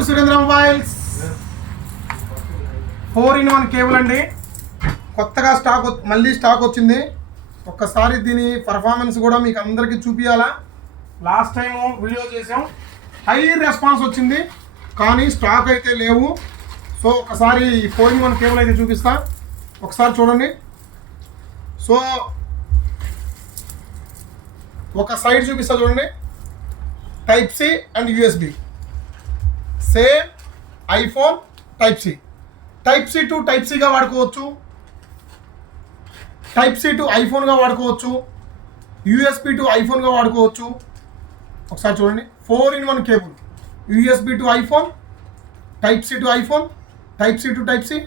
To Surendra mobiles four in one cable అండి. కొత్తగా stock మళ్ళీ స్టాక్ వచ్చింది. ఒక్కసారి దీని పర్ఫార్మెన్స్ కూడా మీకు అందరికీ చూపించాలా లాస్ట్ టైం వీడియో చేసాం. హై రెస్పాన్స్ వచ్చింది. కానీ స్టాక్ అయితే లేవు. సో ఒకసారి ఫోర్ ఇన్ వన్ కేబుల్ అయితే చూపిస్తా. ఒకసారి చూడండి. సో ఒక సైడ్ చూపిస్తా చూడండి. Type C and USB same iPhone type C. Type C to type సిగా వాడుకోవచ్చు. టైప్ సి టు ఐఫోన్గా వాడుకోవచ్చు. యూఎస్బి టు ఐఫోన్గా వాడుకోవచ్చు. ఒకసారి చూడండి. Four in one cable. USB to iPhone type C to iPhone type C to type C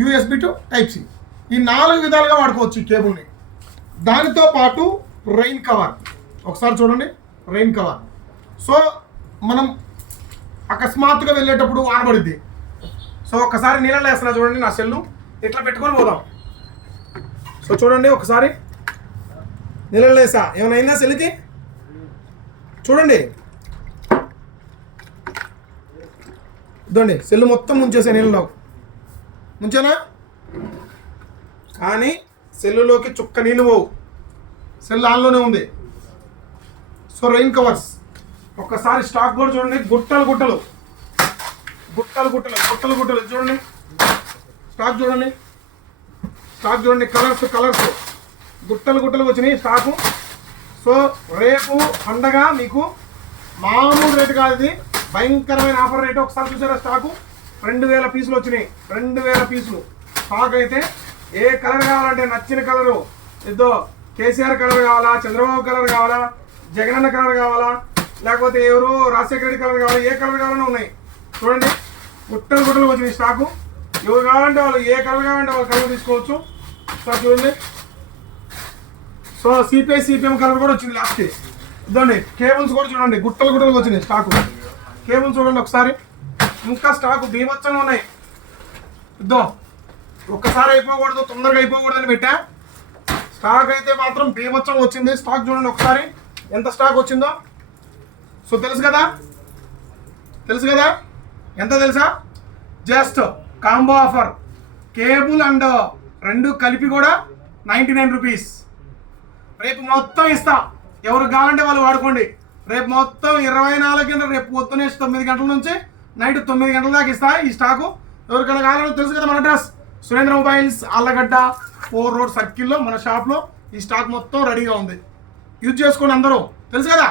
USB to type C. ఈ నాలుగు విధాలుగా వాడుకోవచ్చు ఈ కేబుల్ని. దానితో పాటు రెయిన్ కవర్. ఒకసారి చూడండి. Rain cover. సో మనం అకస్మాత్తుగా వెళ్ళేటప్పుడు ఆనబడిద్ది సో ఒకసారి నీళ్ళలో వేస్తున్నా చూడండి నా సెల్లు. ఇట్లా పెట్టుకొని పోదాం. సో చూడండి ఒకసారి. నీళ్ళలో వేసా. ఏమైనా అయిందా సెల్లుకి? చూడండి. ఇదండి సెల్లు మొత్తం ముంచేసా నీళ్ళలో. ముంచానా? కానీ సెల్లులోకి చుక్క నీళ్ళు పోవు. సెల్ ఆన్లోనే ఉంది. సో రెయిన్ కవర్స్ ఒక్కసారి స్టాక్ కూడా చూడండి. గుట్టలు గుట్టలు. గుట్టలు గుట్టలు గుట్టలు గుట్టలు. చూడండి. స్టాక్ చూడండి. స్టాక్ చూడండి. కలర్స్ కలర్స్ గుట్టలు గుట్టలు వచ్చినాయి స్టాకు సో రేపు పండగ మీకు మామూలు రేటు కాదు ఇది. భయంకరమైన ఆఫర్ రేటు ఒకసారి చూసారా స్టాకు రెండు వేల పీసులు వచ్చినాయి. రెండు వేల పీసులు. స్టాక్ అయితే ఏ కలర్ కావాలంటే నచ్చిన కలరు ఏదో కేసీఆర్ కలర్ కావాలా? చంద్రబాబు కలర్ కావాలా? జగనన్న కలర్ కావాలా? లేకపోతే ఎవరు రాజశేఖర రెడ్డి కలర్ కావాలా? ఏ కలర్ కావాలన్నా ఉన్నాయి. చూడండి. గుట్టలు గుట్టలు వచ్చింది స్టాకు. ఎవరు కావాలంటే వాళ్ళు ఏ కలర్ కావాలంటే వాళ్ళు కలర్ తీసుకోవచ్చు. సార్ చూడండి. సో సిపిఐ సిపిఎం కలర్ కూడా వచ్చింది లాస్ట్ ఇదండి కేబుల్స్ కూడా చూడండి. గుట్టలు గుట్టలు వచ్చినాయి స్టాకు. కేబుల్స్ చూడండి ఒకసారి. ఇంకా స్టాకు బీభత్సంగా ఉన్నాయి. ఇద్దో ఒక్కసారి అయిపోకూడదు తొందరగా అయిపోకూడదని పెట్టా. స్టాక్ అయితే మాత్రం బీభత్సం వచ్చింది. స్టాక్ చూడండి ఒకసారి. ఎంత స్టాక్ వచ్చిందో? సో తెలుసు కదా? తెలుసు కదా? ఎంత తెలుసా? Just combo offer cable and రెండు కలిపి కూడా నైంటీ నైన్ రూపీస్ రేపు మొత్తం ఇస్తా. ఎవరు కావాలంటే వాళ్ళు వాడుకోండి. రేపు మొత్తం ఇరవై నాలుగు గంటలు రేపు పొద్దునే తొమ్మిది గంటల నుంచి నైట్ తొమ్మిది గంటల దాకా ఇస్తా ఈ స్టాకు ఎవరికైనా కావాలంటే తెలుసు కదా మన address Surendra mobiles Allagadda four road సర్కిల్లో మన షాప్లో ఈ స్టాక్ మొత్తం రెడీగా ఉంది. యూజ్ చేసుకోండి అందరూ. తెలుసు కదా?